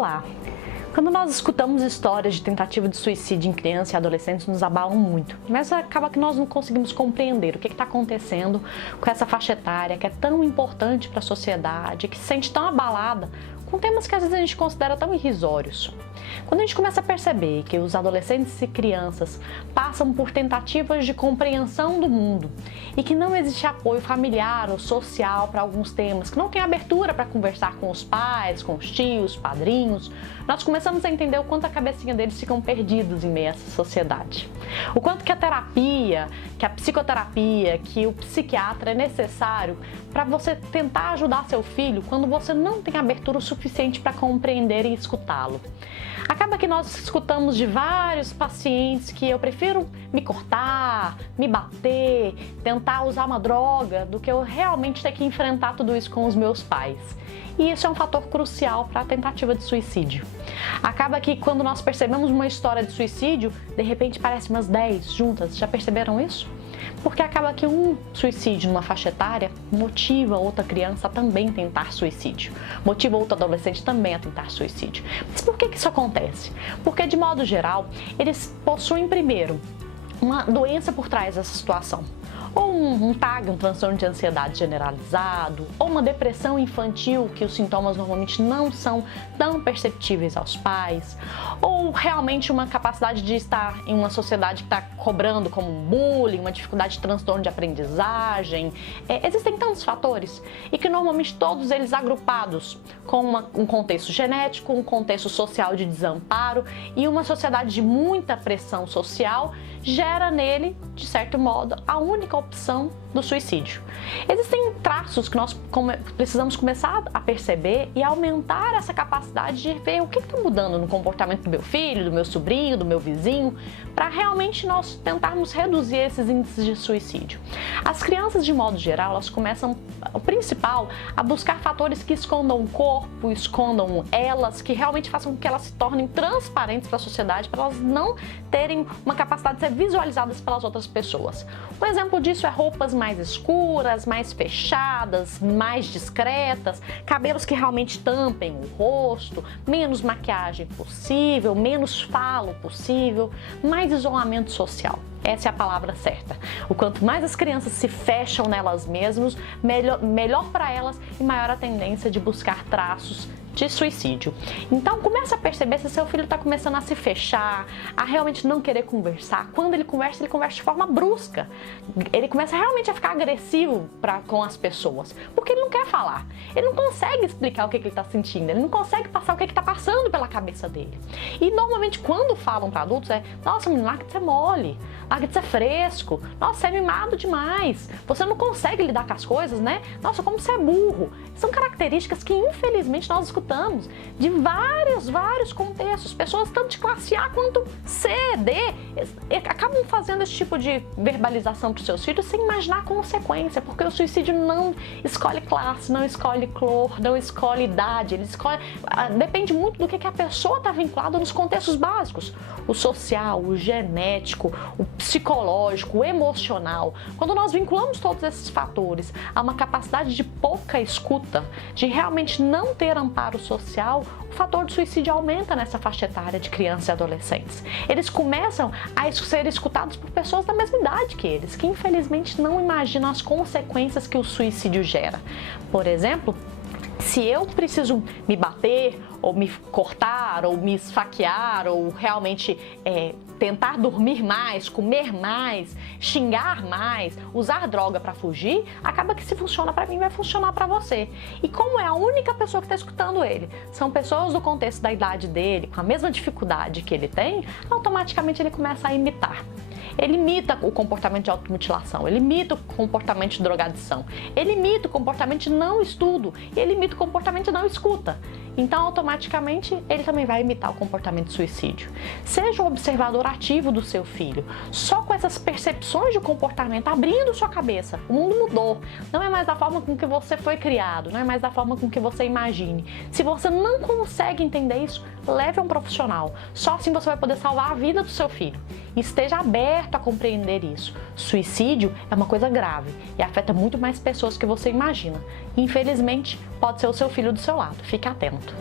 Olá! Quando nós escutamos histórias de tentativa de suicídio em crianças e adolescentes, nos abalam muito, mas acaba que nós não conseguimos compreender o que está acontecendo com essa faixa etária que é tão importante para a sociedade, que se sente tão abalada com temas que às vezes a gente considera tão irrisórios. Quando a gente começa a perceber que os adolescentes e crianças passam por tentativas de compreensão do mundo e que não existe apoio familiar ou social para alguns temas, que não tem abertura para conversar com os pais, com os tios, padrinhos, nós começamos a entender o quanto a cabecinha deles ficam perdidos em meio a essa sociedade. O quanto que a terapia, que a psicoterapia, que o psiquiatra é necessário para você tentar ajudar seu filho quando você não tem abertura o suficiente para compreender e escutá-lo. Acaba que nós escutamos de vários pacientes que eu prefiro me cortar, me bater, tentar usar uma droga, do que eu realmente ter que enfrentar tudo isso com os meus pais. E isso é um fator crucial para a tentativa de suicídio. Acaba que quando nós percebemos uma história de suicídio, de repente parece umas 10 juntas. Já perceberam isso? Porque acaba que um suicídio numa faixa etária motiva outra criança a também tentar suicídio, motiva outro adolescente também a tentar suicídio. Mas por que isso acontece? Porque, de modo geral, eles possuem primeiro uma doença por trás dessa situação. Ou um TAG, um transtorno de ansiedade generalizado, ou uma depressão infantil, que os sintomas normalmente não são tão perceptíveis aos pais, ou realmente uma capacidade de estar em uma sociedade que está cobrando como um bullying, uma dificuldade de transtorno de aprendizagem. Existem tantos fatores e que normalmente todos eles agrupados com um contexto genético, um contexto social de desamparo e uma sociedade de muita pressão social gera nele, de certo modo, a única opção do suicídio. Existem traços que nós precisamos começar a perceber e aumentar essa capacidade de ver o que está mudando no comportamento do meu filho, do meu sobrinho, do meu vizinho, para realmente nós tentarmos reduzir esses índices de suicídio. As crianças, de modo geral, elas começam, o principal, a buscar fatores que escondam o corpo, escondam elas, que realmente façam com que elas se tornem transparentes para a sociedade, para elas não terem uma capacidade de ser visualizadas pelas outras pessoas. Um exemplo disso é roupas mais escuras, mais fechadas, mais discretas, cabelos que realmente tampem o rosto, menos maquiagem possível, menos falo possível, mais isolamento social. Essa é a palavra certa. O quanto mais as crianças se fecham nelas mesmas, melhor para elas e maior a tendência de buscar traços de suicídio. Então comece a perceber se seu filho está começando a se fechar, a realmente não querer conversar. Quando ele conversa de forma brusca. Ele começa realmente a ficar agressivo com as pessoas, porque ele não quer falar. Ele não consegue explicar o que ele está sentindo, ele não consegue passar o que está passando pela cabeça dele. E normalmente quando falam para adultos nossa, menino, larga de ser mole, larga de ser fresco, nossa, você é mimado demais, você não consegue lidar com as coisas, né? Nossa, como você é burro. São características que infelizmente nós escutamos de vários contextos. Pessoas tanto de classe A quanto C, D, acabam fazendo esse tipo de verbalização para os seus filhos sem imaginar a consequência, porque o suicídio não escolhe classe, não escolhe cor, não escolhe idade, ele escolhe, depende muito do que a pessoa está vinculada nos contextos básicos, o social, o genético, o psicológico, o emocional. Quando nós vinculamos todos esses fatores a uma capacidade de pouca escuta, de realmente não ter amparo social, o fator de suicídio aumenta nessa faixa etária de crianças e adolescentes. Eles começam a ser escutados por pessoas da mesma idade que eles, que infelizmente não imaginam as consequências que o suicídio gera. Por exemplo, se eu preciso me bater, ou me cortar, ou me esfaquear, ou realmente tentar dormir mais, comer mais, xingar mais, usar droga para fugir, acaba que se funciona para mim, vai funcionar para você. E como é a única pessoa que está escutando ele, são pessoas do contexto da idade dele, com a mesma dificuldade que ele tem, automaticamente ele começa a imitar. Ele imita o comportamento de automutilação, ele imita o comportamento de drogadição, ele imita o comportamento de não estudo, e ele imita o comportamento de não escuta. Então, automaticamente, ele também vai imitar o comportamento de suicídio. Seja um observador ativo do seu filho. Só com essas percepções de comportamento, abrindo sua cabeça, o mundo mudou. Não é mais da forma com que você foi criado, não é mais da forma com que você imagine. Se você não consegue entender isso, leve a um profissional. Só assim você vai poder salvar a vida do seu filho. E esteja aberto a compreender isso. Suicídio é uma coisa grave e afeta muito mais pessoas que você imagina. Infelizmente, pode ser o seu filho do seu lado. Fique atento.